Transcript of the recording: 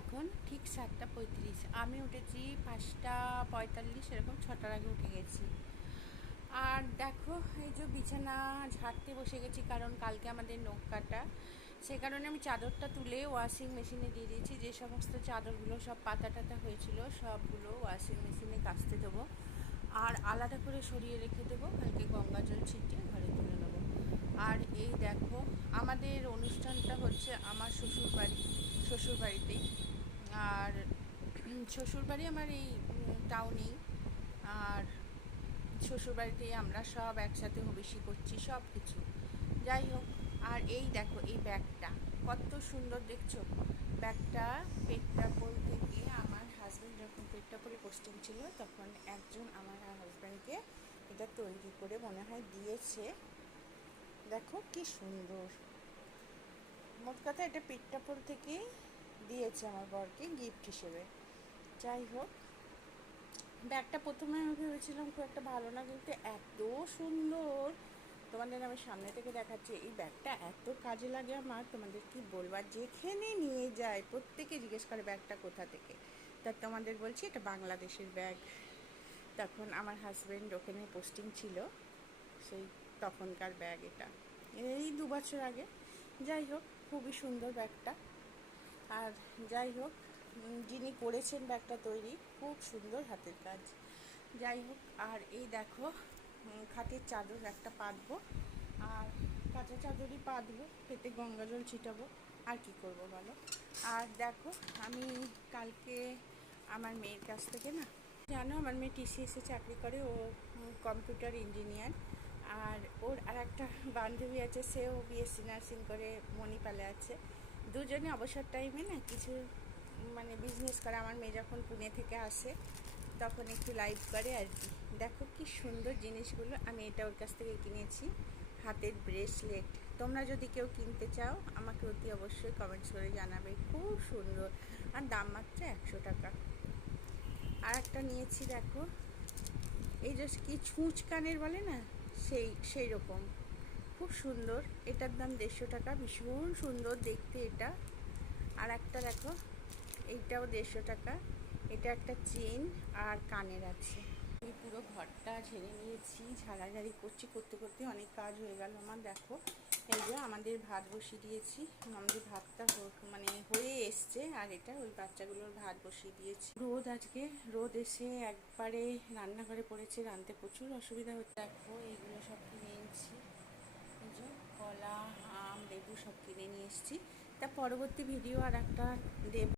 এখন ঠিক 7:35। আমি উঠেছি 5:45, এরকম 6টার আগে উঠে গেছি। আর দেখো, এই যে বিছানা ঝাড়তে বসে গেছি, কারণ কালকে আমাদের নখ কাটা। সে কারণে আমি চাদরটা তুলে ওয়াশিং মেশিনে দিয়ে দিয়েছি। যে সমস্ত চাদরগুলো সব পাতা টাতা হয়েছিল সবগুলো ওয়াশিং মেশিনে কাচতে দেবো, আর আলাদা করে সরিয়ে রেখে দেবো। কালকে গঙ্গা জল ছিটিয়ে ঘরে তুলে নেবো। আর এই দেখো, আমাদের অনুষ্ঠানটা হচ্ছে আমার শ্বশুরবাড়িতেই। আর শ্বশুরবাড়ি আমার এই টাউনেই। আর শ্বশুরবাড়িতেই আমরা সব একসাথে হবিষি করছি, সব কিছু। যাই হোক, আর এই দেখো এই ব্যাগটা কত সুন্দর দেখছো। ব্যাগটা পেট্রাপোল থেকে আমার হাজব্যান্ড যখন পেট্রাপোলে পোস্টিং ছিল, তখন একজন আমার হাজব্যান্ডকে এটা তৈরি করে মনে হয় দিয়েছে। দেখো কি সুন্দর। মোট কথা এটা পেট্রাপোল থেকেই দিয়েছে আমার বরকে গিফট হিসেবে। যাই হোক, ব্যাগটা প্রথমে আমি ভেবেছিলাম খুব একটা ভালো না, কিন্তু এত সুন্দর। তোমাদের আমি সামনে থেকে দেখাচ্ছি। এই ব্যাগটা এত কাজে লাগে আমার, তোমাদের কি বলবো। আর যেখানে নিয়ে যায় প্রত্যেকে জিজ্ঞেস করে ব্যাগটা কোথা থেকে। তা তোমাদের বলছি এটা বাংলাদেশের ব্যাগ। তখন আমার হাজব্যান্ড ওখানে পোস্টিং ছিল, সেই তখনকার ব্যাগ এটা, এই 2 বছর আগে। যাই হোক, খুবই সুন্দর ব্যাগটা। আর যাই হোক, যিনি করেছেন ব্যাগটা তৈরি, খুব সুন্দর হাতের কাজ। যাই হোক, আর এই দেখো, খাটের চাদর একটা পাতবো, আর কাঁচা চাদরই পাতবো, এতে গঙ্গা জল ছিটাবো। আর কি করব বলো। আর দেখো, আমি কালকে আমার মেয়ের কাছ থেকে না, জানো আমার মেয়ে টিসিএসে চাকরি করে, ও কম্পিউটার ইঞ্জিনিয়ার। আর ওর আর একটা বান্ধবী আছে, সেও বিএসসি নার্সিং করে মণিপালে আছে। দুজনে অবসর টাইমে না কিছু মানে বিজনেস করে। আমার মেয়ে যখন পুনে থেকে আসে তখন একটু লাইভ করে আর কি। দেখো কি সুন্দর জিনিসগুলো। আমি এটা ওর কাছ থেকে কিনেছি, হাতের ব্রেসলেট। তোমরা যদি কেউ কিনতে চাও আমাকে অতি অবশ্যই কমেন্টস করে জানাবে। খুব সুন্দর, আর দাম মাত্র 100 টাকা। আর একটা নিয়েছি দেখো, এই যে কি ছুঁচ কানের বলে না, সেই রকম, খুব সুন্দর। এটার দাম 150 টাকা, ভীষণ সুন্দর দেখতে এটা। আর একটা দেখো, এইটাও 150 টাকা। এটা একটা চেন আর কানের আছে। আমি পুরো ঘরটা ঝেড়ে নিয়েছি, ঝাড়াঝাড়ি করতে করতে অনেক কাজ হয়ে গেল আমার। দেখো, এই যে আমাদের ভাত বসিয়ে দিয়েছি, আমাদের ভাতটা মানে হয়ে এসছে। আর এটা ওই বাচ্চাগুলোর ভাত বসিয়ে দিয়েছি। রোদ এসে একবারে রান্নাঘরে পড়েছে, রাঁধতে প্রচুর অসুবিধা হচ্ছে। দেখো, এইগুলো সব কিনে এনেছি, এই যে কলা, আম, লেবু সব কিনে নিয়ে এসেছি। তা পরবর্তী ভিডিও আর একটা দেব।